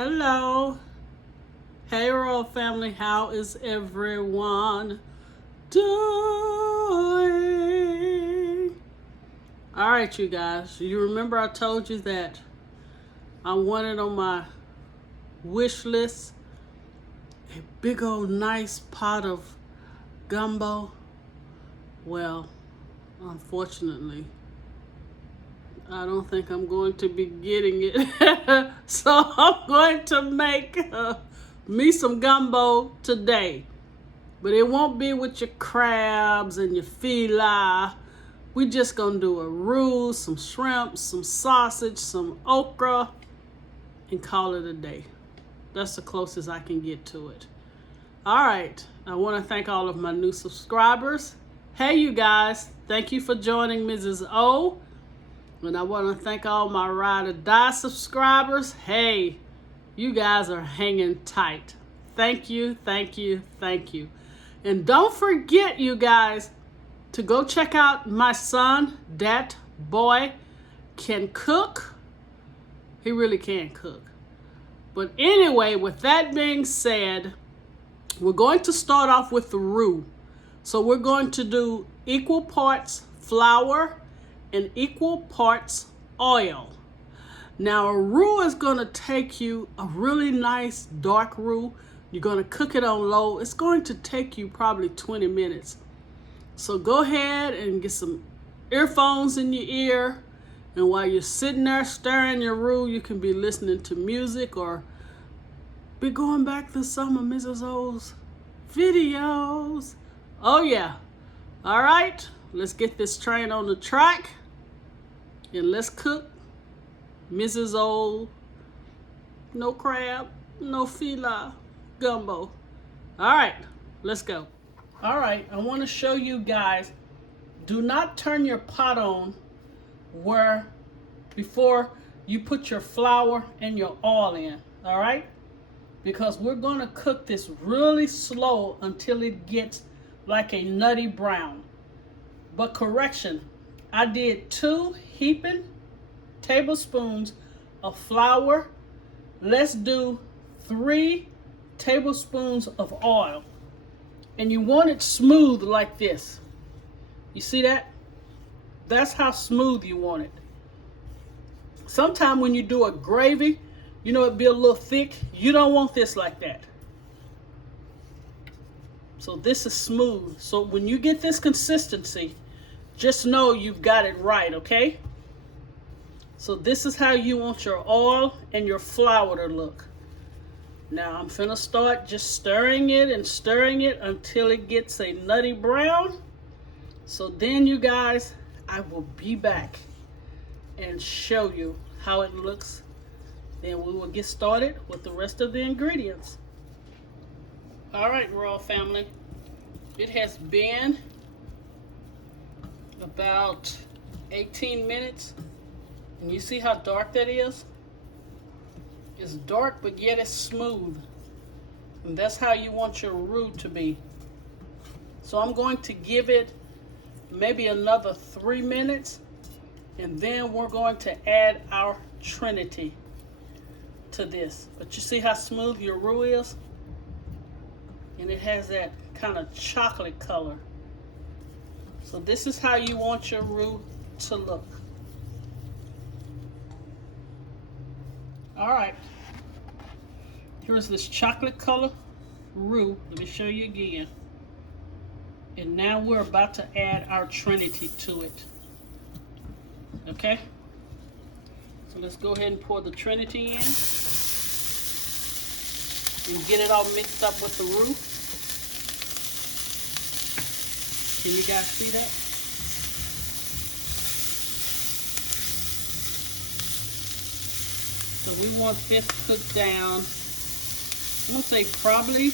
Hello. Hey, Royal Family. How is everyone doing? All right, you guys. You remember I told you that I wanted on my wish list a big old nice pot of gumbo? Well, unfortunately, I don't think I'm going to be getting it. So I'm going to make me some gumbo today. But it won't be with your crabs and your filet. We just gonna do a roux, some shrimp, some sausage, some okra, and call it a day. That's the closest I can get to it. All right, I wanna thank all of my new subscribers. Hey, you guys, thank you for joining Mrs. O. And I want to thank all my ride or die subscribers. Hey, you guys are hanging tight. Thank you, thank you, thank you. And don't forget, you guys, to go check out my son. That boy can cook. He really can cook. But anyway, with that being said, we're going to start off with the roux. So we're going to do equal parts flour and equal parts oil. Now a roux is gonna take you a really nice dark roux. You're gonna cook it on low. It's going to take you probably 20 minutes. So go ahead and get some earphones in your ear. And while you're sitting there stirring your roux, you can be listening to music or be going back to some of Mrs. O's videos. Oh yeah. All right, let's get this train on the track. And let's cook Mrs. O, no crab, no filet, gumbo. All right, let's go. All right, I want to show you guys, do not turn your pot on before you put your flour and your oil in, all right? Because we're going to cook this really slow until it gets like a nutty brown. But correction, I did 2 heaping tablespoons of flour. Let's do 3 tablespoons of oil. And you want it smooth like this. You see that? That's how smooth you want it. Sometimes when you do a gravy, you know, it'd be a little thick. You don't want this like that. So this is smooth. So when you get this consistency, just know you've got it right, okay? So this is how you want your oil and your flour to look. Now I'm finna start just stirring it until it gets a nutty brown. So then, you guys, I will be back and show you how it looks. Then we will get started with the rest of the ingredients. All right, Royal Family, it has been about 18 minutes. And you see how dark that is? It's dark, but yet it's smooth. And that's how you want your roux to be. So I'm going to give it maybe another 3 minutes. And then we're going to add our Trinity to this. But you see how smooth your roux is? And it has that kind of chocolate color. So this is how you want your roux to look. All right, here's this chocolate color roux. Let me show you again. And now we're about to add our Trinity to it. Okay? So let's go ahead and pour the Trinity in and get it all mixed up with the roux. Can you guys see that? So we want this cooked down, I'm gonna say probably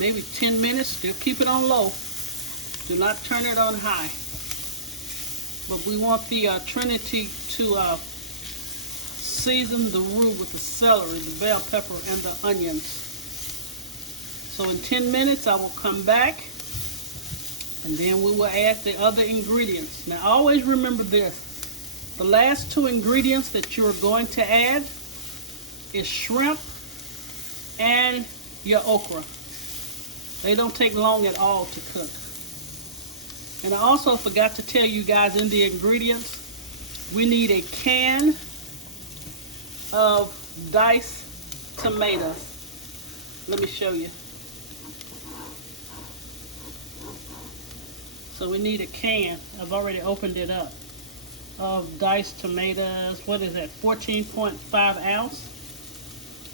maybe 10 minutes. Still keep it on low. Do not turn it on high. But we want the Trinity to season the roux with the celery, the bell pepper, and the onions. So in 10 minutes I will come back and then we will add the other ingredients. Now always remember this. The last 2 ingredients that you're going to add is shrimp and your okra. They don't take long at all to cook. And I also forgot to tell you guys in the ingredients, we need a can of diced tomatoes. Let me show you. So we need a can. I've already opened it up. Of diced tomatoes. What is that? 14.5 ounce.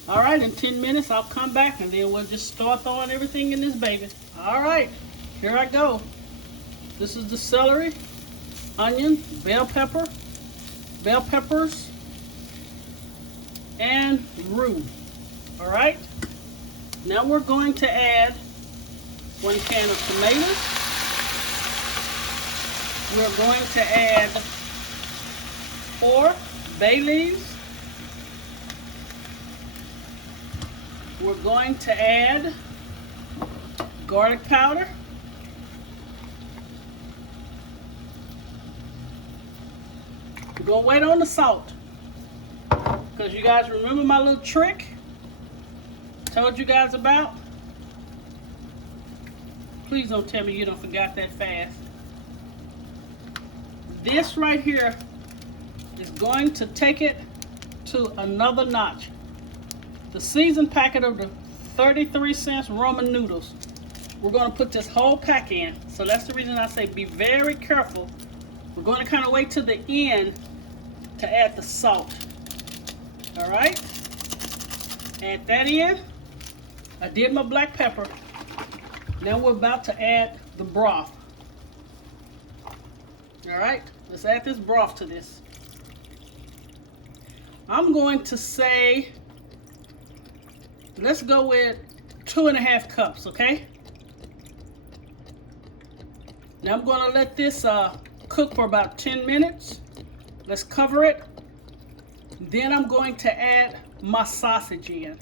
All right, in 10 minutes I'll come back and then we'll just start throwing everything in this baby. All right, here I go. This is the celery, onion, bell peppers, and rue. All right. Now we're going to add 1 can of tomatoes. We're going to add 4 bay leaves. We're going to add garlic powder. We're going to wait on the salt. Because you guys remember my little trick I told you guys about? Please don't tell me you don't forgot that fast. This right here is going to take it to another notch. The seasoned packet of the 33-cent Roman noodles. We're going to put this whole pack in. So that's the reason I say be very careful. We're going to kind of wait to the end to add the salt. All right. Add that in. I did my black pepper. Now we're about to add the broth. All right. Let's add this broth to this. I'm going to say, let's go with 2.5 cups, okay? Now I'm going to let this cook for about 10 minutes. Let's cover it. Then I'm going to add my sausage in.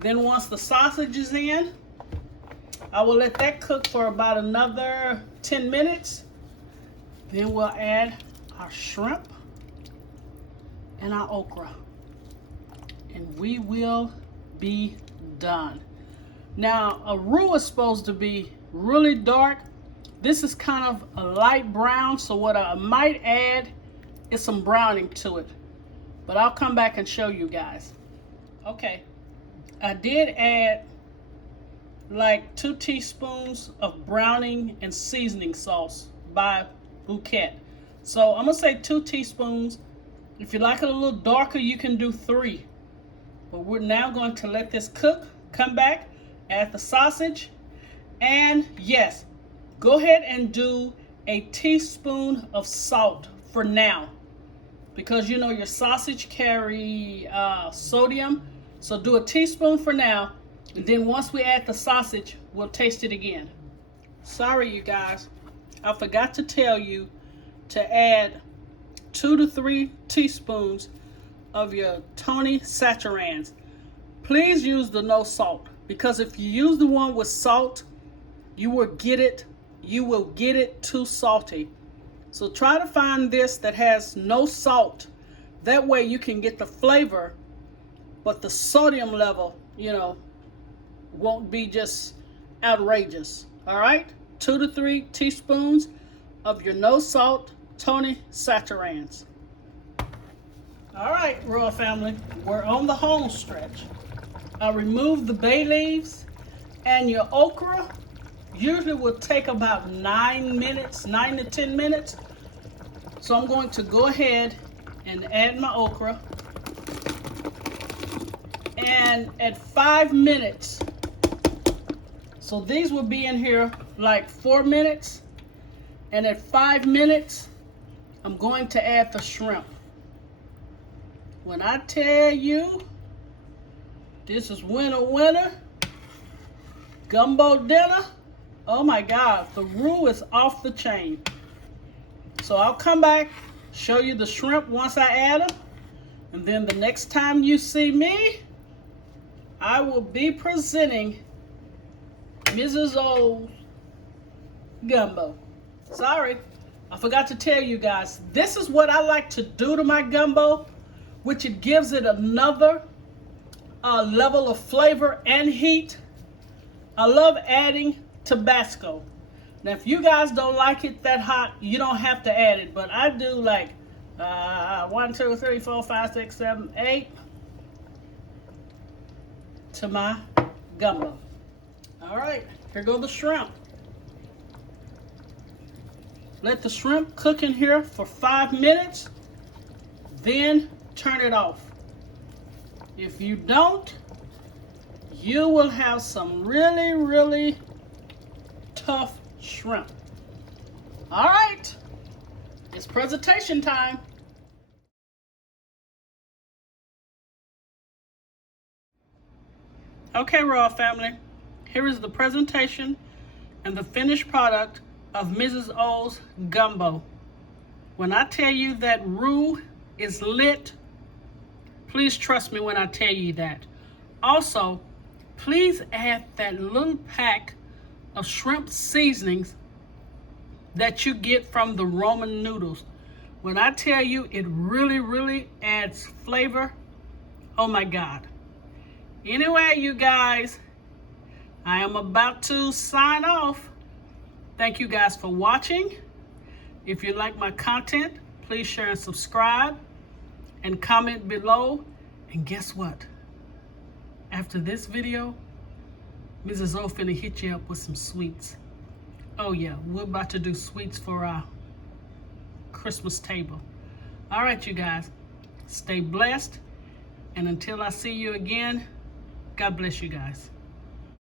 Then once the sausage is in, I will let that cook for about another 10 minutes. Then we'll add our shrimp and our okra. And we will be done. Now, a roux is supposed to be really dark. This is kind of a light brown, so what I might add is some browning to it. But I'll come back and show you guys. Okay, I did add like 2 teaspoons of browning and seasoning sauce by Bouquet. So I'm gonna say 2 teaspoons. If you like it a little darker, you can do 3. But we're now going to let this cook, come back, add the sausage, and yes, go ahead and do a teaspoon of salt for now. Because you know your sausage carry sodium, so do a teaspoon for now, and then once we add the sausage, we'll taste it again. Sorry you guys, I forgot to tell you to add 2 to 3 teaspoons of your Tony Chachere. Please use the no salt, because if you use the one with salt, you will get it too salty. So try to find this that has no salt. That way you can get the flavor, but the sodium level, you know, won't be just outrageous. All right, 2 to 3 teaspoons of your no salt Tony Chachere. All right, Royal Family, we're on the home stretch. I removed the bay leaves, and your okra usually will take about 9 to 10 minutes. So I'm going to go ahead and add my okra. And at 5 minutes, so these will be in here like 4 minutes. And at 5 minutes, I'm going to add the shrimp. When I tell you, this is winter, gumbo dinner, oh my God, the roux is off the chain. So I'll come back, show you the shrimp once I add them, and then the next time you see me, I will be presenting Mrs. O's gumbo. Sorry, I forgot to tell you guys, this is what I like to do to my gumbo which it gives it another level of flavor and heat. I love adding Tabasco. Now, if you guys don't like it that hot, you don't have to add it, but I do like 1, 2, 3, 4, 5, 6, 7, 8 to my gumbo. All right, here go the shrimp. Let the shrimp cook in here for 5 minutes, then turn it off. If you don't, you will have some really, really tough shrimp. All right, it's presentation time. Okay, Raw family, here is the presentation and the finished product of Mrs. O's gumbo. When I tell you that roux is lit, please trust me when I tell you that. Also, please add that little pack of shrimp seasonings that you get from the Roman noodles. When I tell you it really, really adds flavor, oh my God. Anyway, you guys, I am about to sign off. Thank you guys for watching. If you like my content, please share and subscribe and comment below. And guess what? After this video, Mrs. O finna hit you up with some sweets. Oh yeah, we're about to do sweets for our Christmas table. All right, you guys, stay blessed. And until I see you again, God bless you guys.